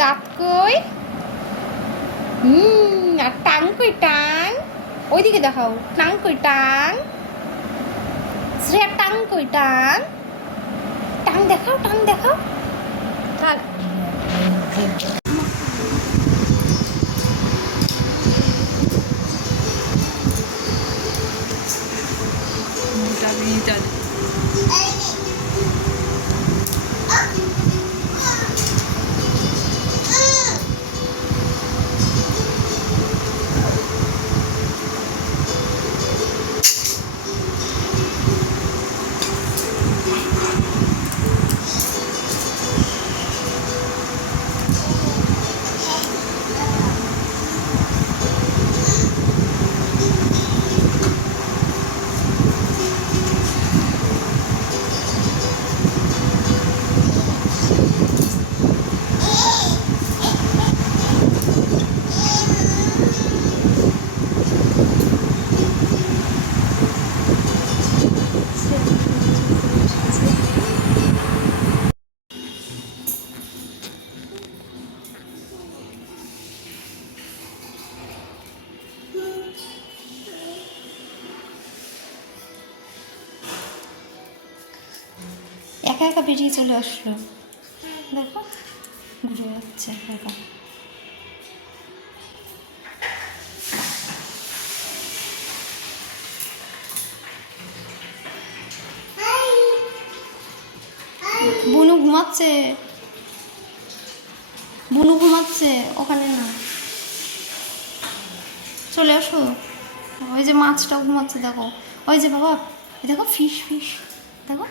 দাঁত কই? আর টাং কই টাং? ওইদিকে দেখাও, টাং কই টাং? শ্রেয়া টাং কই টাং? টাং দেখাও, টাং দেখাও। থাক। একা একা বেরিয়ে চলে আসলো, দেখো ঘুরে যাচ্ছে একা। বুনু ঘুমাচ্ছে, বুনু ঘুমাচ্ছে ওখানে না, চলে আসো। ওই যে মাছটাও ঘুমাচ্ছে দেখো, ওই যে বাবা দেখো ফিশ ফিশ দেখো।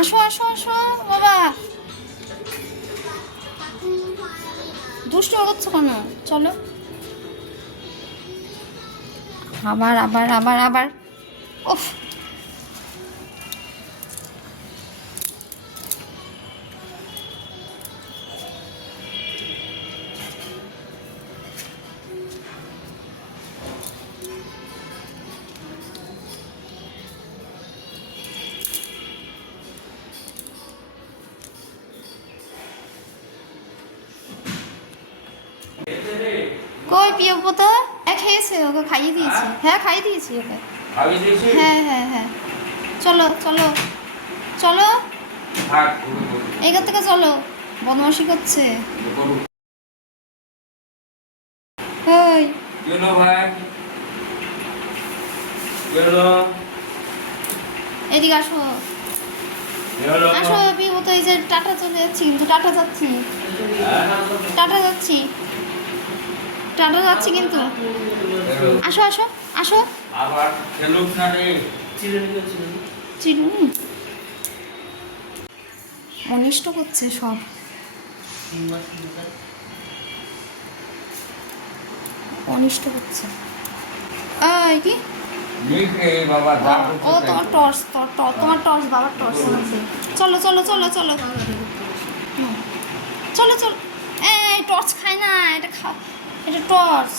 আসো আসো আসো বাবা, দুষ্টু করছো কেন? চলো আবার আবার আবার আবার। ওফ, কই প্রিয়ব্রত? খেয়েছে, ওকে খাইয়ে দিয়েছি। হ্যাঁ খাইয়ে দিয়েছি ওকে। হ্যাঁ হ্যাঁ হ্যাঁ, চলো চলো চলো, এখান থেকে চলো, বদমাশি করছে। ওই এদিকে আসো, আসো প্রিয়ব্রত। এই যে টাটা চলে যাচ্ছি, কিন্তু টাটা যাচ্ছি, টাটা যাচ্ছি, টাটা যাচ্ছি কিন্তু। আসো আসো আসো, চিরুনি অনিষ্ট করছে সব, অনিষ্ট করছে। এই কি ও তোমার টর্চ, তোমার টর্চ, বাবার টর্চ আছে। চলো চলো চলো চলো চলো চলো। এই টর্চ খাই না, এটা খা, এটা টর্চ।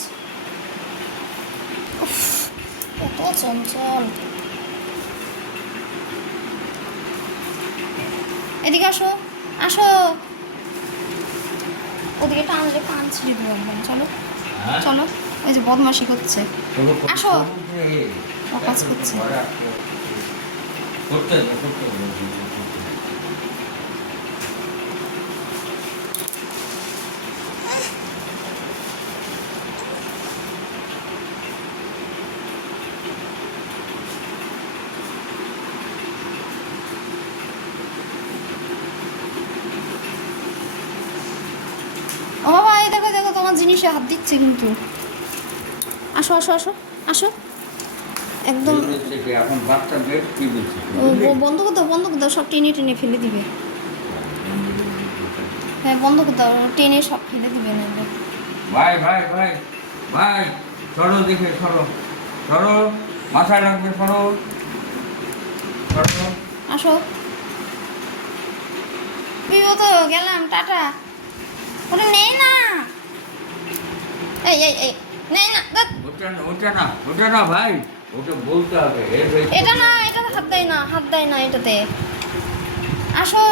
কত চঞ্চল। এদিকে আসো আসো, ওদিকে টানলে কান ছিঁড়ে দেবো একদম। চলো চলো, ওই যে বদমাশি করছে, আসো, কাজ করছে। ও বাবা, এই দেখো দেখো তোমার জিনিস জিনিসে হাত দিচ্ছে কিন্তু। আসো আসো আসো আসো একদম। এখন বাচ্চা বেড কি বলছে? বন্ধ করে দাও, বন্ধ করে দাও, সব টেনে টেনে ফেলে দিবে। হ্যাঁ বন্ধ করে দাও, টেনে সব ফেলে দিবে না। ভাই ভাই ভাই ভাই, সরো দেখে, সরো সরো, মাথায় রাখবে, সরো সরো। আসো বিভো তো গেলাম, টাটা। ওটা নেই না, এই এই এই নেই না, ওটা না ভাই, ওটা বলতে হবে। এটা না, এটাতে হাত দেয় না, হাত দেয় না এটাতে। আসো,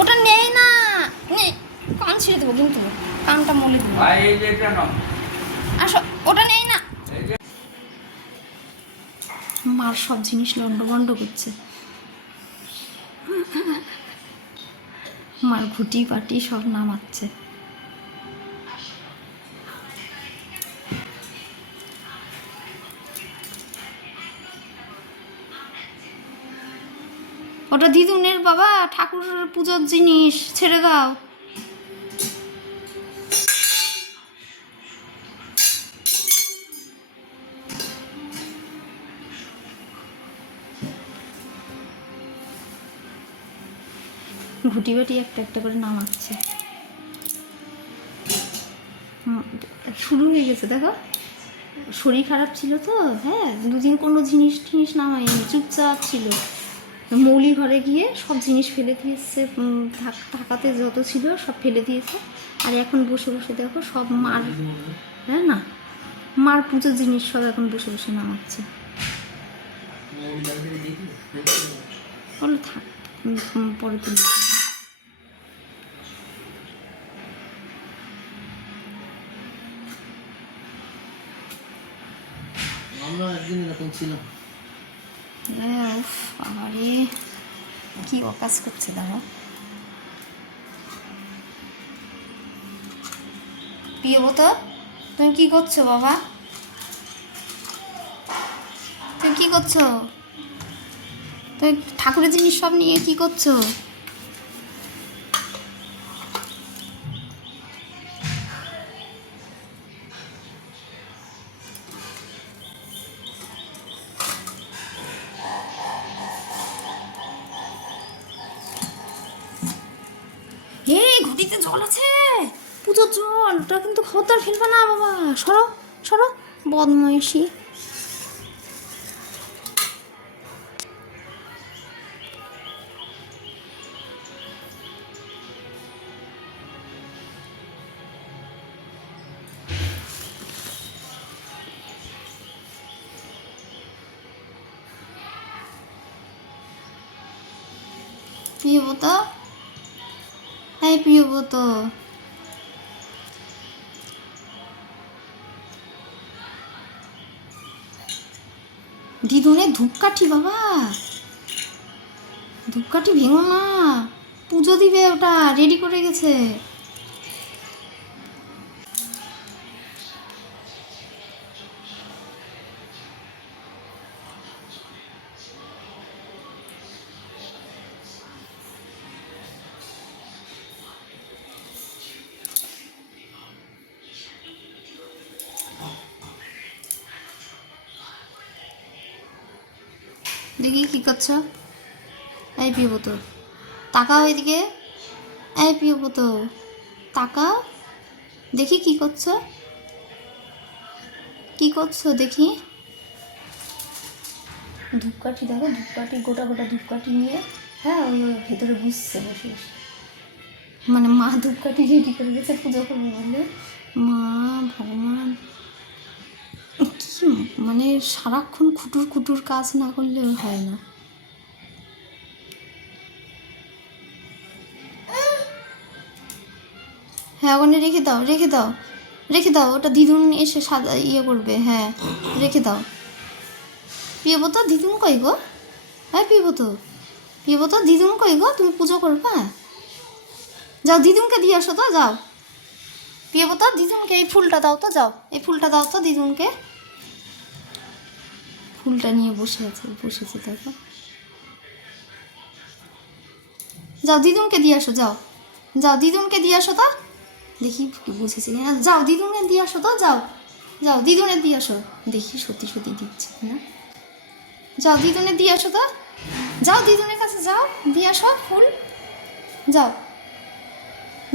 ওটা নেই না, নেই। কান ছিঁড়ে দেবো কিন্তু, কানটা মলে দেবো। ভাই এই যে এটা না, আসো, ওটা নেই না। এই যে মার সব জিনিস লন্ডভন্ড করছে। মার ঘুটি পাটি সব নামাচ্ছে। ওটা দিদুনের বাবা, ঠাকুরের পুজোর জিনিস, ছেড়ে দাও। ঘুটি বাটি একটা একটা করে নামাচ্ছে। শুরু হয়ে গেছে দেখো, শরীর খারাপ ছিল তো, হ্যাঁ 2 দিন কোনো জিনিস টিনিস নামায়নি, চুপচাপ ছিল। মৌলি ঘরে গিয়ে সব জিনিস ফেলে দিয়েছে, ঢাকাতে যত ছিল সব ফেলে দিয়েছে। আর এখন বসে বসে দেখো সব মার, হ্যাঁ না, মার পুজোর জিনিস সব এখন বসে বসে নামাচ্ছে। বলো থাক, পরে তুলি। আমরা একদিন এরকম ছিলাম। আরে কি অকাজ করছে দেখো। প্রিয় তো, তুমি কি করছো বাবা? তুমি কি করছো? তুমি ঠাকুরের জিনিস সব নিয়ে কি করছো? হে ঘুটিতে জল আছে, পুজোর জল, ওটা কিন্তু খবরদার ফেলবে না বাবা। সরো সরো, বদমাইশি। প্রিয়ব্রত, এই প্রিয়ব্রত, দিদুনের ধূপকাঠি বাবা, ধূপকাঠি ভেঙো না, পুজো দিবে, ওটা রেডি করে গেছে। দেখি কি করছো? এই প্রিয়ব্রত তাকাও এদিকে, এই প্রিয়ব্রত তাকাও, দেখি কি করছো, কি করছো দেখি। ধূপকাঠি দেখো, ধূপকাঠি গোটা গোটা ধূপকাঠি নিয়ে, হ্যাঁ ওই ভেতরে বুঝছে বসে বসে। মানে মা ধূপকাঠি রেডি করে গেছে পুজো করবে বলে। মা ভগবান, কি মানে সারাক্ষণ খুটুর খুটুর কাজ না করলে হয় না। হ্যাঁ ওখানে রেখে দাও, রেখে দাও, রেখে দাও, ওটা দিদুন এসে সাদা ইয়ে করবে, হ্যাঁ রেখে দাও। প্রিয়ব্রত দিদুন কই গো? হ্যাঁ প্রিয়ব্রত, প্রিয়ব্রত দিদুন কই গো? তুমি পুজো করবা? যাও দিদুনকে দিয়ে আসো তো, যাও। প্রিয়ব্রত দিদুনকে এই ফুলটা দাও তো, যাও এই ফুলটা দাও তো দিদুনকে। ফুলটা নিয়ে বসেছে দেখো, যাও দিদুনকে দিয়ে আসো, যাও যাও দিদুনকে দিয়ে আসো তো, দেখি বুঝেছি কিনা। যাও দিদুনকে দিয়ে আসো তো, যাও যাও দিদুনের দিয়ে আসো, দেখি সত্যি সত্যি দিচ্ছে না। যাও দিদুনের দিয়ে আসো তো, যাও দিদুনের কাছে যাও, দিয়ে আসো ফুল, যাও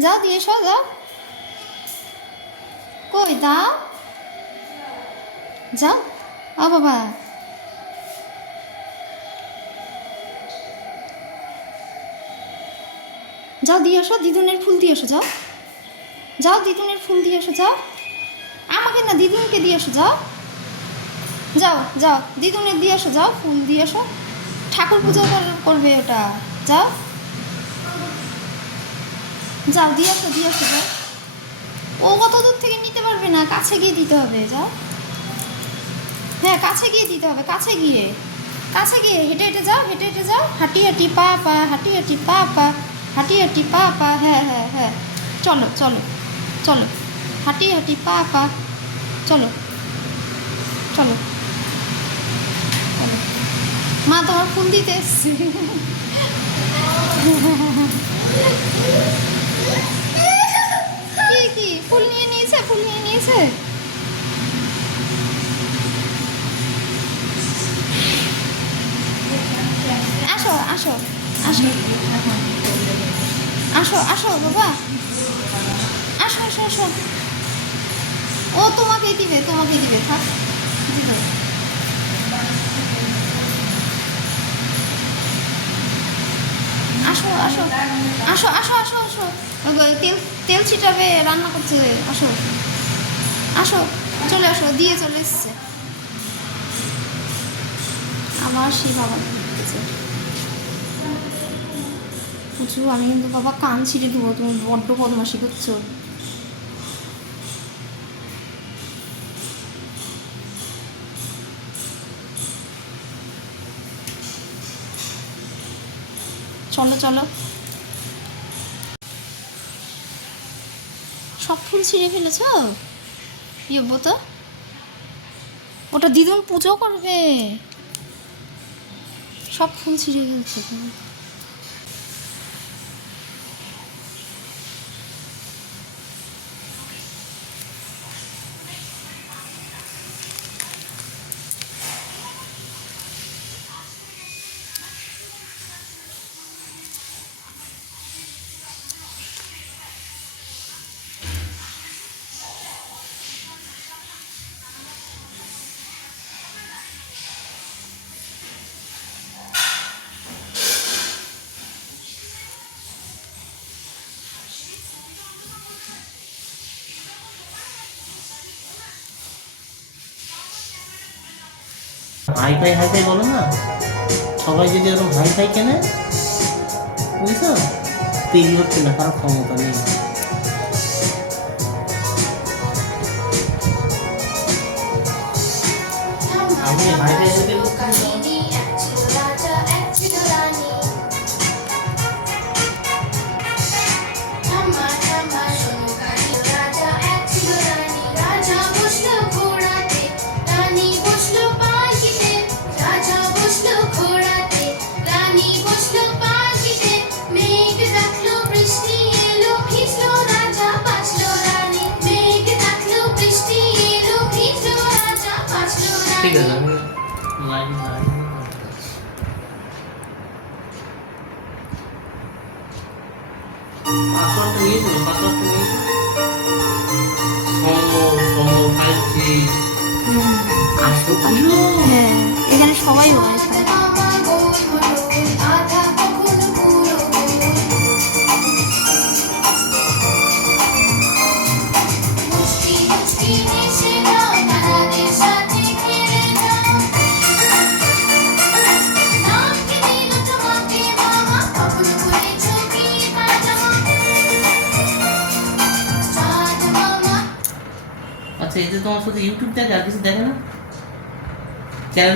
যাও দিয়ে এসো, যাও। কই দাও, যাও। ও বাবা, যাও দিয়ে আসো, দিদুনের ফুল দিয়ে আসো, যাও যাও দিদুনের ফুল দিয়ে আসো, যাও। আমাকে না, দিদুনকে দিয়ে আসো, যাও যাও যাও দিদুনের দিয়ে আসো, যাও ফুল দিয়ে আসো, ঠাকুর পুজো করবে ওটা, যাও যাও দিয়ে আসো, দিয়ে আসো, যাও। ও কত দূর থেকে নিতে পারবে না, কাছে গিয়ে দিতে হবে, যাও। হ্যাঁ কাছে গিয়ে দিতে হবে, কাছে গিয়ে হেঁটে হেঁটে যাও, হেঁটে হেঁটে যাও, হাঁটি হাঁটি পা পা, হাঁটি হাঁটি পা পা, হাঁটি হাঁটি পা পা, হ্যাঁ হ্যাঁ হ্যাঁ, চলো চলো চলো, হাঁটি হাঁটি পা পা, চলো চলো চলো। মা তোমার ফুল দিতে এসছি। কি কি ফুল নিয়ে নিয়েছে, ফুল নিয়ে নিয়েছে। আসো আসো আসো আসো আসো বাবা, আসো আসো আসো। ও তোমাকেই দিবে, তোমাকেই দিবে, থাক দিবে। আসো আসো আসো আসো আসো আসো, তেল তেল ছিটাবে, রান্না করছে, আসো আসো, চলে আসো, দিয়ে চলে এসছে। আমার সেই বাবা প্রচুর, আমি কিন্তু বাবা কান ছিঁড়ে দেবো, তুমি বড্ড বদমাশি করছো। চলো চলো, সব ফুল ছিঁড়ে ফেলেছ, ইয়েবো তো, ওটা দিদুন পুজো করবে, সব ফুল ছিঁড়ে ফেলছে। হাই ফাই বলো না, সবাই যদি ওরকম হাই ফাই কেনে, বুঝছো, তৈরি হচ্ছে না, কারো ক্ষমতা নেই। আমি হাই ফাই যদি ঠিক আছে, আমি লাইন পাসওয়ার্ডটা নিয়েছিল, পাসওয়ার্ডটা নিয়েছিল, সমো 5G আসো আসো। হ্যাঁ এখানে সবাই হয়। আচ্ছা, এই যে তোমার সাথে ইউটিউব দেখে, আর কিছু দেখে না, চ্যানেল